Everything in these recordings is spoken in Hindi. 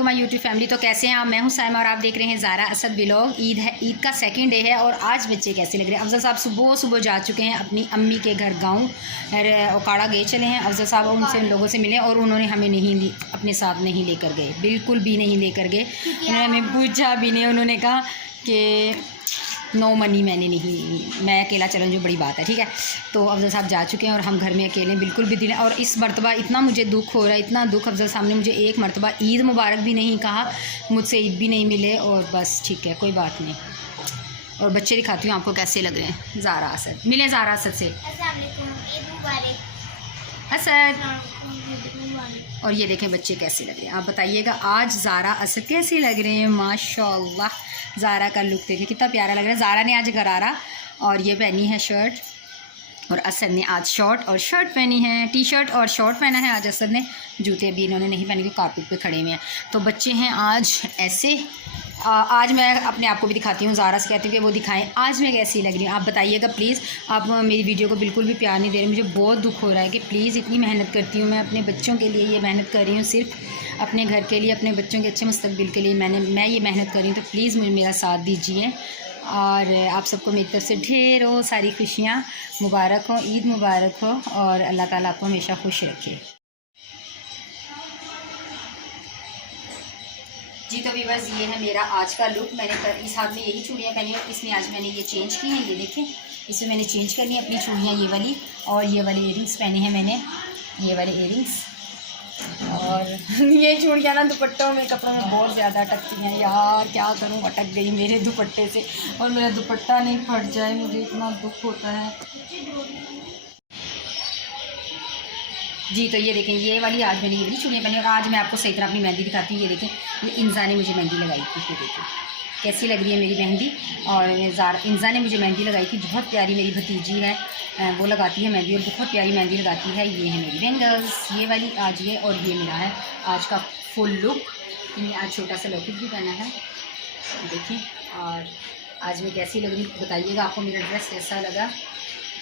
वालेकुम माय यूट्यूब फैमिली। तो कैसे हैं आप? मैं हूं साइमा और आप देख रहे हैं ज़ारा असद व्लॉग। ईद है, ईद का सेकंड डे है और आज बच्चे कैसे लग रहे हैं। अफजल साहब सुबह जा चुके हैं अपनी अम्मी के घर गाँव ओकाड़ा गए चले हैं। अफजल साहब उनसे उन लोगों से मिले और उन्होंने हमें अपने साथ नहीं लेकर गए, बिल्कुल भी नहीं लेकर गए। उन्होंने हमें पूछा भी नहीं, उन्होंने कहा कि नो मनी मैंने नहीं, मैं अकेला चलूँ, जो बड़ी बात है, ठीक है। तो अफजल साहब जा चुके हैं और हम घर में अकेले बिल्कुल भी दिल। और इस मरतबा इतना मुझे दुख हो रहा है, इतना दुख। अफजल साहब ने मुझे एक मरतबा ईद मुबारक भी नहीं कहा, मुझसे ईद भी नहीं मिले। और बस ठीक है, कोई बात नहीं। और बच्चे दिखाती हूँ आपको कैसे लग रहे हैं। ज़ारा असद मिले, ज़ारा असद से असद। और ये देखें बच्चे कैसे लग रहे हैं, आप बताइएगा आज ज़ारा असद कैसे लग रहे हैं। माशाल्लाह ज़ारा का लुक देखिए कितना प्यारा लग रहा है। ज़ारा ने आज गरारा और ये पहनी है शर्ट, और असद ने आज शॉर्ट और शर्ट पहनी है, टी शर्ट और शॉर्ट पहना है आज असद ने। जूते भी इन्होंने नहीं पहने, कारपेट पे खड़े हुए हैं। तो बच्चे हैं आज ऐसे। आज मैं अपने आप को भी दिखाती हूँ, ज़ारा से कहती हूँ कि वो दिखाएं आज मैं कैसी लग रही हूँ। आप बताइएगा प्लीज़। आप मेरी वीडियो को बिल्कुल भी प्यार नहीं दे रहे, मुझे बहुत दुख हो रहा है कि प्लीज़ इतनी मेहनत करती हूँ मैं अपने बच्चों के लिए, ये मेहनत कर रही हूँ सिर्फ अपने घर के लिए, अपने बच्चों के अच्छे मुस्तकबिल के लिए मैं ये मेहनत कर रही हूँ। तो प्लीज़ मुझे मेरा साथ दीजिए। और आप सबको मेरी तरफ से ढेरों सारी खुशियाँ मुबारक हो, ईद मुबारक हो और अल्लाह ताला आपको हमेशा खुश रखे। जी तो व्यूअर्स, ये है मेरा आज का लुक। मैंने इस हाथ में यही चूड़ियाँ पहनी है, इसमें आज मैंने ये चेंज की हैं, ये देखें। इसमें मैंने चेंज करनी है अपनी चूड़ियाँ, ये वाली, और ये वाली इयरिंग्स पहनी है मैंने, ये वाली इयरिंग्स। और ये चूड़ियाँ ना दुपट्टों में, कपड़ों में बहुत ज़्यादा अटकती हैं यार, क्या करूँ, अटक गई मेरे दुपट्टे से। और मेरा दुपट्टा नहीं फट जाए, मुझे इतना दुख होता है। जी तो ये देखें, ये वाली आज मैंने ये वाली चूड़ियाँ पहनी। और आज मैं आपको सही तरह अपनी मेहंदी दिखाती हूँ। ये देखें, ये इंजा ने मुझे मेहंदी लगाई थी, ये देखें कैसी लग रही है मेरी मेहंदी। और इंजा ने मुझे मेहंदी लगाई थी, बहुत प्यारी मेरी भतीजी है, वो लगाती है मेहंदी और बहुत प्यारी मेहंदी लगाती है। ये है मेरी बैंगल्स, ये वाली आज ये, और ये मेरा है आज का फुल लुक। मैंने आज छोटा सा लॉकेट भी पहना है, देखिए। और आज मैं कैसी लग रही बताइएगा, आपको मेरा ड्रेस कैसा लगा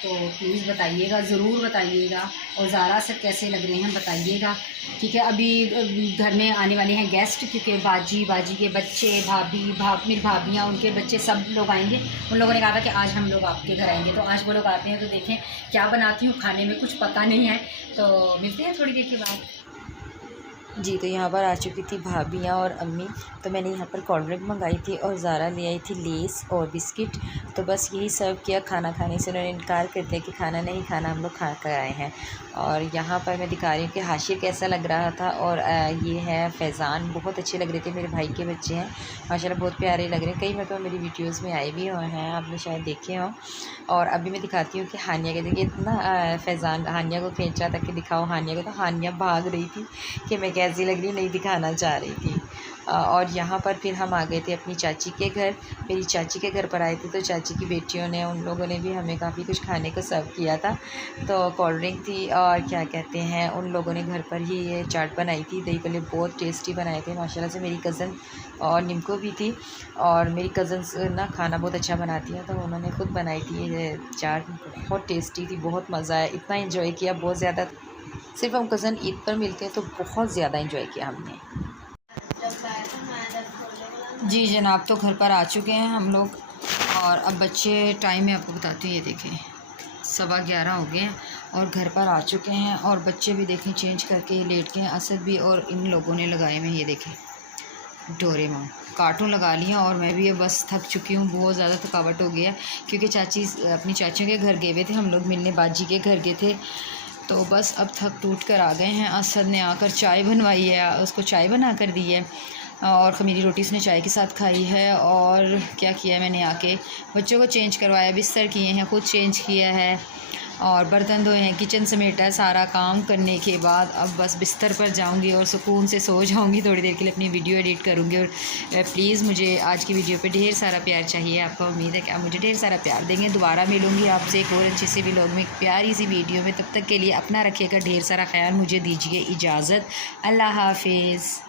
तो प्लीज़ बताइएगा, ज़रूर बताइएगा। और ज़ारा से कैसे लग रहे हैं बताइएगा, ठीक है। अभी घर में आने वाले हैं गेस्ट, क्योंकि बाजी के बच्चे, मेरी भाभियाँ, उनके बच्चे, सब लोग आएंगे। उन लोगों ने कहा था कि आज हम लोग आपके घर आएंगे, तो आज वो लोग आते हैं। तो देखें क्या बनाती हूँ, खाने में कुछ पता नहीं है, तो मिलते हैं थोड़ी देर के बाद। जी तो यहाँ पर आ चुकी थी भाभियाँ और अम्मी। तो मैंने यहाँ पर कोल्ड ड्रिंक मंगाई थी और ज़ारा ले आई थी लेस और बिस्किट। तो बस यही सर्व किया। खाना खाने से उन्होंने इनकार कर दिया कि खाना नहीं खाना, हम लोग खा कर आए हैं। और यहाँ पर मैं दिखा रही हूँ कि हाशिर कैसा लग रहा था। और ये है फैज़ान, बहुत अच्छे लग रहे थे, मेरे भाई के बच्चे हैं माशाल्लाह, बहुत प्यारे लग रहे हैं। कई मतलब मेरी वीडियोज़ में आए भी हुए हैं, आपने शायद देखे हों। और अभी मैं दिखाती हूँ कि हानिया के, देखिए इतना फैज़ान हानिया को खींच रहा था कि दिखाओ हानिया को। तो हानिया भाग रही थी कि मैं कैसी लग रही, नहीं दिखाना चाह रही थी। और यहाँ पर फिर हम आ गए थे अपनी चाची के घर। मेरी चाची के घर पर आए थे, तो चाची की बेटियों ने, उन लोगों ने भी हमें काफ़ी कुछ खाने को सर्व किया था। तो कोल्ड ड्रिंक थी और क्या कहते हैं, उन लोगों ने घर पर ही ये चाट बनाई थी, दही भल्ले बहुत टेस्टी बनाए थे माशाल्लाह से। मेरी कज़न और निमको भी थी, और मेरी कज़न ना खाना बहुत अच्छा बनाती है, तो उन्होंने ख़ुद बनाई थी ये चाट, बहुत टेस्टी थी, बहुत मज़ा आया, इतना इंजॉय किया, बहुत ज़्यादा। सिर्फ हम कज़न ईद पर मिलते हैं तो बहुत ज़्यादा इंजॉय किया हमने। जी जनाब, तो घर पर आ चुके हैं हम लोग। और अब बच्चे, टाइम में आपको बताती हूँ, ये देखें 11:15 हो गए हैं और घर पर आ चुके हैं। और बच्चे भी देखें चेंज करके लेट के हैं, असद भी। और इन लोगों ने लगाए हुए, ये देखें डोरेमोन कार्टून लगा लिया। और मैं भी अब बस थक चुकी हूँ, बहुत ज़्यादा थकावट हो गया है, क्योंकि अपनी चाचियों के घर गए हुए थे हम लोग मिलने, बाजी के घर गए थे। तो बस अब थक टूट कर आ गए हैं। असद ने आकर चाय बनवाई है, उसको चाय बना कर दी है, और ख़मीरी रोटी उसने चाय के साथ खाई है। और क्या किया है, मैंने आके बच्चों को चेंज करवाया, बिस्तर किए हैं, ख़ुद चेंज किया है, और बर्तन धोए हैं, किचन समेटा है। सारा काम करने के बाद अब बस बिस्तर पर जाऊंगी और सुकून से सो जाऊंगी, थोड़ी देर के लिए अपनी वीडियो एडिट करूंगी। और प्लीज़ मुझे आज की वीडियो पे ढेर सारा प्यार चाहिए, आपको उम्मीद है कि आप मुझे ढेर सारा प्यार देंगे। दोबारा मिलूँगी आपसे एक और अच्छी सी व्लॉग में, एक प्यारी सी वीडियो में। तब तक के लिए अपना रखिएगा ढेर सारा ख्याल, मुझे दीजिए इजाज़त। अल्लाह हाफिज़।